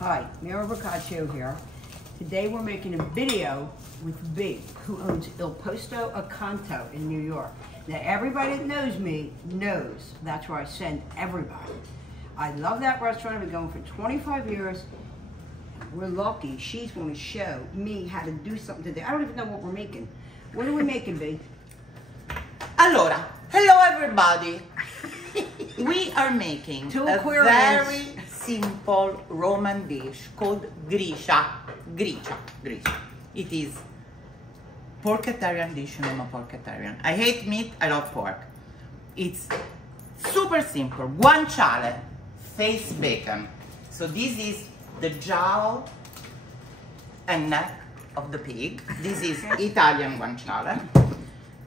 Hi, Mara Boccaccio here. Today we're making a video with B, who owns Il Posto Accanto in New York. Now everybody that knows me knows that's where I send everybody. I love that restaurant. I've been going for 25 years. We're lucky. She's going to show me how to do something today. I don't even know what we're making. What are we making, B? Allora, hello everybody. We are making a very simple Roman dish called gricia. It is porkitarian dish, and I'm a porkitarian. I hate meat, I love pork. It's super simple. Guanciale, face bacon. So this is the jowl and neck of the pig. This is Italian guanciale.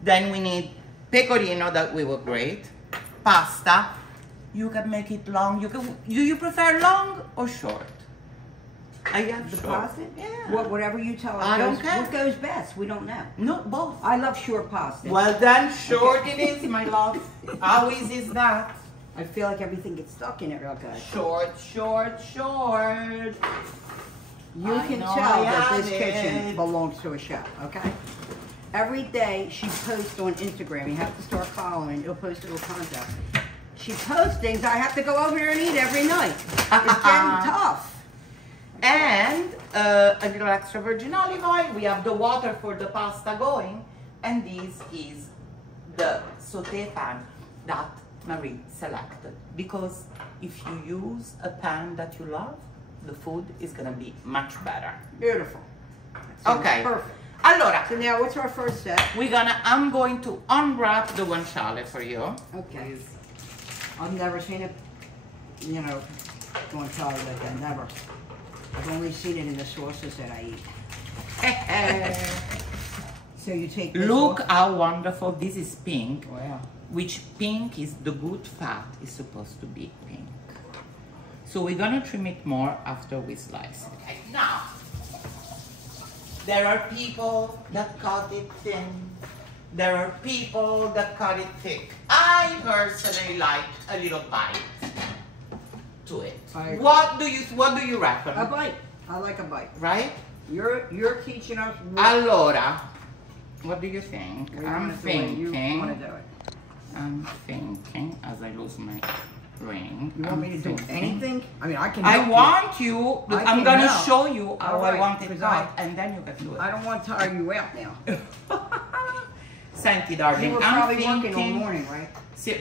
Then we need pecorino that we will grate, pasta. You can make it long. Do you prefer long or short? I have The short. pasta? Yeah. Whatever you tell us. I don't care. What goes best? We don't know. No, both. I love short pasta. Well then, short it is, my love. How easy is that? I feel like everything gets stuck in it real good. Short, short, short. You I can know tell I that have this kitchen it. belongs to a chef, okay? Every day she posts on Instagram. You have to start following. You'll post it on contact. She posts things I have to go over there and eat every night. It's getting tough. And a little extra virgin olive oil. We have the water for the pasta going. And this is the sauté pan that Marie selected. Because if you use a pan that you love, the food is gonna be much better. Beautiful. That Okay. Perfect. Allora, So now what's our first step? I'm going to unwrap the guanciale for you. Okay. I've never seen it, you know, guanciale like that, never. I've only seen it in the sauces that I eat. So you take this Look off. how wonderful this is pink. Wow. Which pink is the good fat is supposed to be pink. So we're gonna trim it more after we slice it. Okay, now, there are people that cut it thin. There are people that cut it thick. I personally like a little bite to it. What do you reckon? A bite. I like a bite. Right? You're teaching us what Allora, what do you think? we I'm wanna do and you thinking. want to do it. I'm thinking as I lose my ring. You want me to do anything? I mean, I can I help you. want you. I I'm can gonna help. show you how All right, I want it 'cause cut, and then you can do it. I don't want to tire you out now. Senti, You darling, were I'm probably working all thinking. morning, right? See,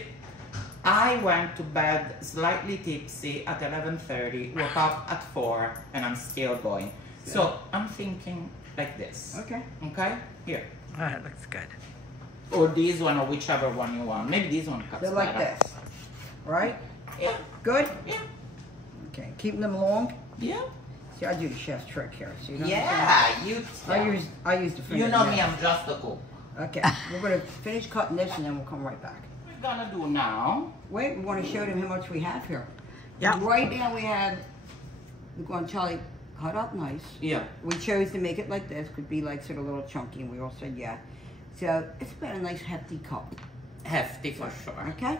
I went to bed slightly tipsy at 11:30. Woke up at 4, and I'm still going. So I'm thinking like this. Okay. Okay. Here. That looks good. Or this one, or whichever one you want. Maybe this one cuts They're like better. this, right? Yeah. Good? Yeah. Okay, keeping them long. Yeah. See, I do the chef's trick here. See, you know Yeah. You. I use the finger. You know me. I'm just a cook. Okay, we're gonna finish cutting this and then we'll come right back. What we're gonna do now? Wait, we want to show them how much we have here. Yeah. Right now we have the guanciale cut up nice. Yeah. We chose to make it like this. Could be like sort of a little chunky, and we all said yeah. So it's about a nice hefty cup. Hefty for sure. Okay.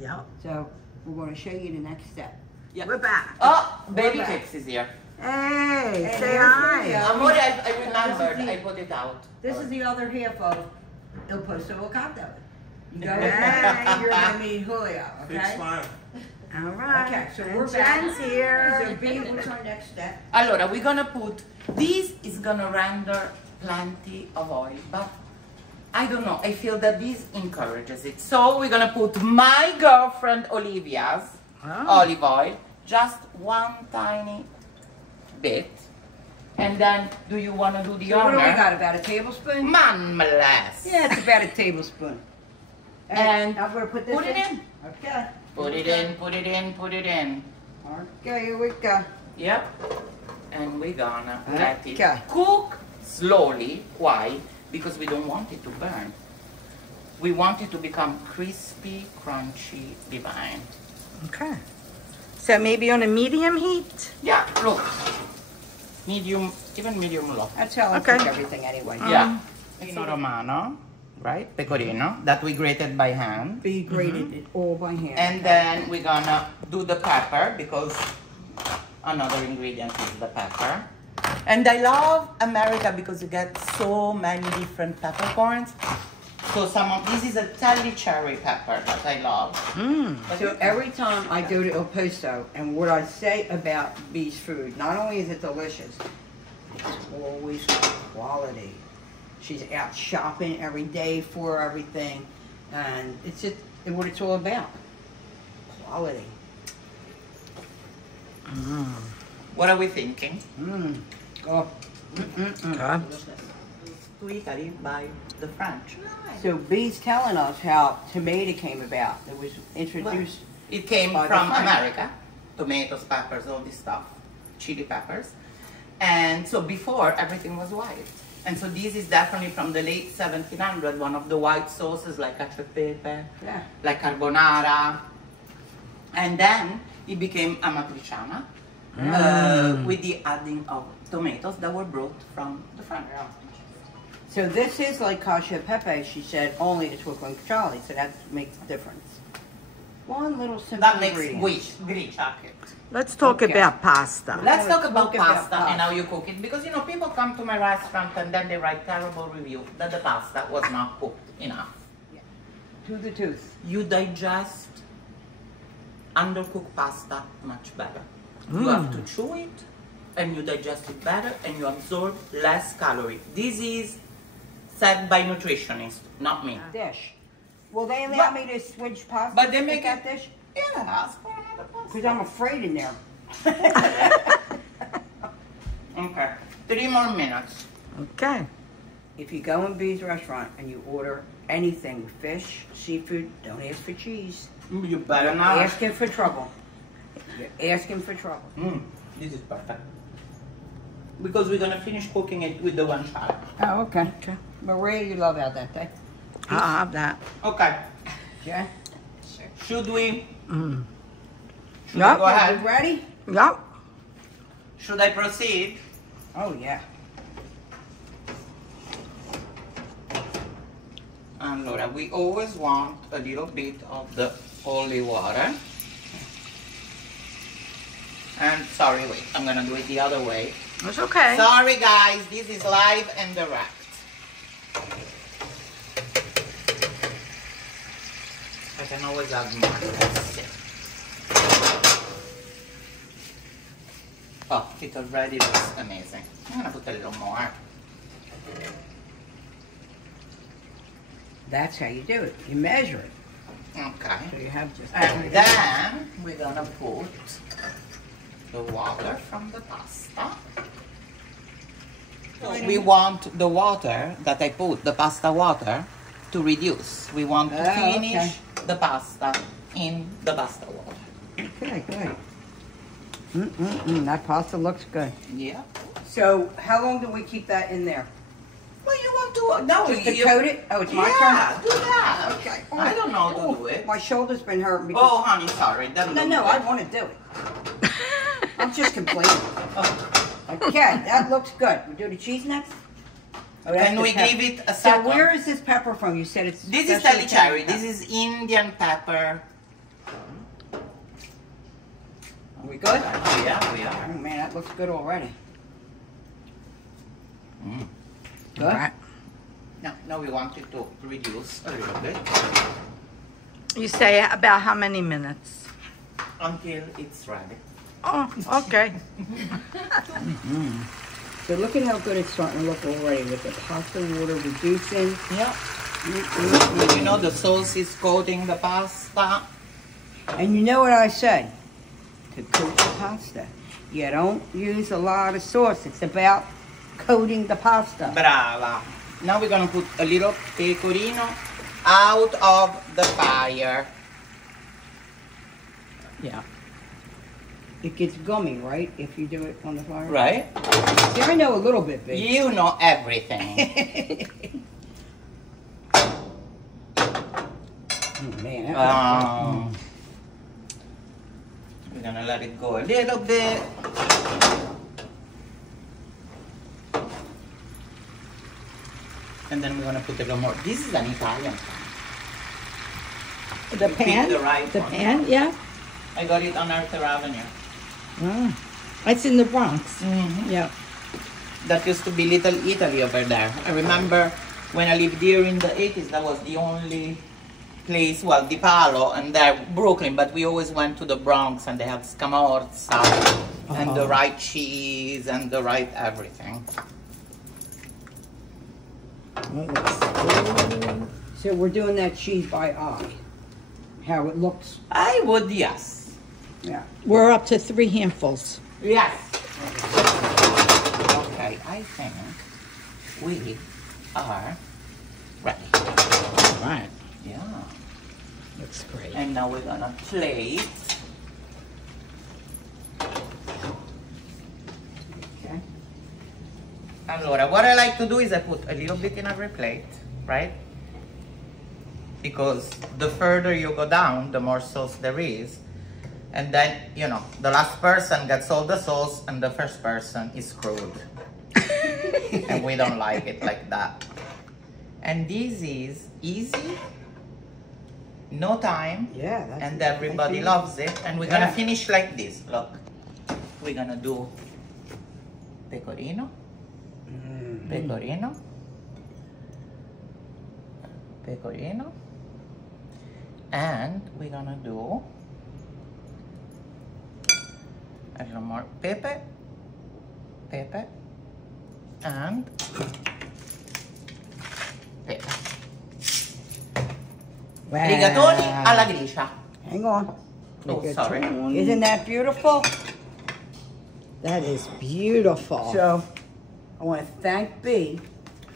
Yeah. So we're going to show you the next step. Yeah. We're back. Oh, baby back. Kicks is here. Hey, Hey, say here's hi. Julio. Amore, I remembered. This is the- I put it out. This is the other half of Il Posto Accanto. You go with Hey. that, you're going to meet Julio, Big okay? smile. All right. Okay, so And we're back. Jen's here. So B, what's our next step? Allora, we're gonna put, this is gonna render plenty of oil, but I don't know, I feel that this encourages it. So we're gonna put my girlfriend Olivia's olive oil, just one tiny bit. And then, do you wanna do the So what honor? do we got, about a tablespoon? Man, molest. Yeah, it's about a tablespoon. And I'm going to put this put it in. Okay. Put it in, put it in, put it in. Okay, here we go. Yep. And we're gonna let it Okay. cook slowly. Why? Because we don't want it to burn. We want it to become crispy, crunchy, divine. Okay. So maybe on a medium heat? Yeah, look. Medium, even medium low. That's how I Okay. cook everything anyway. Yeah. Pecorino romano, right? Pecorino, that we grated by hand. We grated it all by hand. And then we're gonna do the pepper because Another ingredient is the pepper. And I love America because you get so many different peppercorns. So this is a telly cherry pepper that I love. So every time I go to El Posto, and what I say about Bee's food, not only is it delicious, it's always quality. She's out shopping every day for everything, and it's just what it's all about. Quality. What are we thinking? Oh. Okay. To Italy by the French. So Bee's telling us how tomato came about. It was introduced. It came by the from French. America. Tomatoes, peppers, all this stuff. Chili peppers. And so before, everything was white. And so this is definitely from the late 1700s, one of the white sauces like cacio e pepe, Yeah. like carbonara. And then it became amatriciana with the adding of tomatoes that were brought from the French. So this is like cacio e pepe, she said, only it's with guanciale, so that makes a difference. One little simple That makes ingredient. griciake. Let's talk Okay. about pasta. Let's talk about Talk about pasta and how you cook it, because you know people come to my restaurant and then they write terrible review that the pasta was not cooked enough. To the tooth. You digest undercooked pasta much better. You have to chew it and you digest it better and you absorb less calorie. This is said by nutritionists, not me. Dish. Will they allow But- me to switch pasta? but they with make that it- dish? Yeah, ask for another pasta. Because I'm afraid in there. Okay, 3 more minutes. Okay. If you go in Bee's restaurant and you order anything, fish, seafood, don't ask for cheese. You better not. Asking for trouble. You're asking for trouble. This is perfect. Because we're gonna finish cooking it with the guanciale. Oh, okay. Okay. Maria, you love al dente. I'll have that. Okay. Yeah? Should we? Should Yeah. I go ahead? You ready? Yep. Should I proceed? Oh, yeah. Allora, we always want a little bit of the holy water. And sorry, wait, I'm gonna do it the other way. It's okay. Sorry guys, this is live and direct. I can always add more. Let's see. Oh, it already looks amazing. I'm gonna put a little more. That's how you do it. You measure it. Okay. So you have just... And then we're gonna put the water from the pasta. So we want the water that I put, the pasta water, to reduce. We want to Oh, finish okay. the pasta in the pasta water. Okay, good. That pasta looks good. Yeah. So how long do we keep that in there? Well, you want to, no, Just to you, coat it? Oh, it's my yeah, turn? do that. Okay. I don't know how to do it. My shoulder's been hurting because... Oh, honey, sorry. Then No, don't no, do I it. want to do it. I'm just complaining. Oh. Okay, that looks good. We do the cheese next? Oh, that's Can the we pepper. give it a So second? where is this pepper from? You said it's... This is special telly cherry. pepper. This is Indian pepper. Are we good? Yeah, we are. Oh man, that looks good already. Good? All right. Now we want it to reduce a little bit You say about how many minutes? until it's ready. Oh, okay. So look at how good it's starting to look already with the pasta water reducing. Yeah. You know the sauce is coating the pasta. And you know what I say? To coat the pasta. You don't use a lot of sauce. It's about coating the pasta. Brava. Now we're gonna put a little pecorino out of the fire. Yeah. It gets gummy, right? If you do it on the fire? Right? See, I know a little bit, babe. You know everything. Oh, man, that We're gonna let it go a little bit. And then we're gonna put a little more. This is an Italian pan. The You picked the right one. yeah? I got it on Arthur Avenue. It's in the Bronx. Yeah. That used to be Little Italy over there. I remember when I lived here in the 80s, that was the only place, well, Di Palo and there, Brooklyn, but we always went to the Bronx and they have scamorza and the right cheese and the right everything. So we're doing that cheese by eye. How it looks. I would, yes. Yeah. We're up to 3 handfuls. Yes. Okay, I think we are ready. All right. Yeah. Looks great. And now we're gonna plate. Okay. Allora, what I like to do is I put a little bit in every plate, right? Because the further you go down, the more sauce there is. And then, you know, the last person gets all the sauce and the first person is screwed. And we don't like it like that. And this is easy, no time, Yeah, that's and everybody loves it. And we're gonna finish like this, look. We're gonna do pecorino, pecorino, pecorino, and we're gonna do a little more pepe, pepe, and pepe. Wow. Rigatoni alla gricia. Hang on. Oh, sorry. Isn't that beautiful? That is beautiful. So, I want to thank B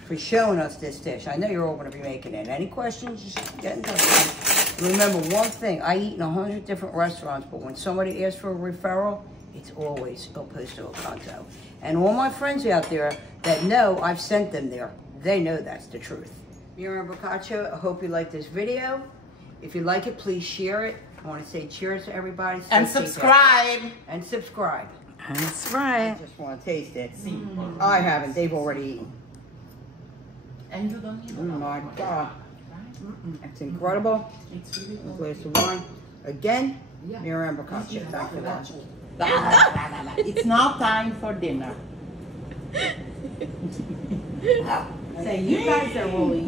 for showing us this dish. I know you're all going to be making it. Any questions, just get in touch with me. Remember one thing, I eat in 100 different restaurants, but when somebody asks for a referral, it's always Il Posto Accanto. And all my friends out there that know I've sent them there, they know that's the truth. Miriam Boccaccio, I hope you like this video. If you like it, please share it. I want to say cheers to everybody. And Stay safe. subscribe. And subscribe. That's I right. just want to taste it. I haven't. They've already eaten. And you don't need Oh my God. It's incredible. It's really A glass of wine. Again, Miriam Boccaccio. Thanks for watching. It's now time for dinner. Say, you guys are really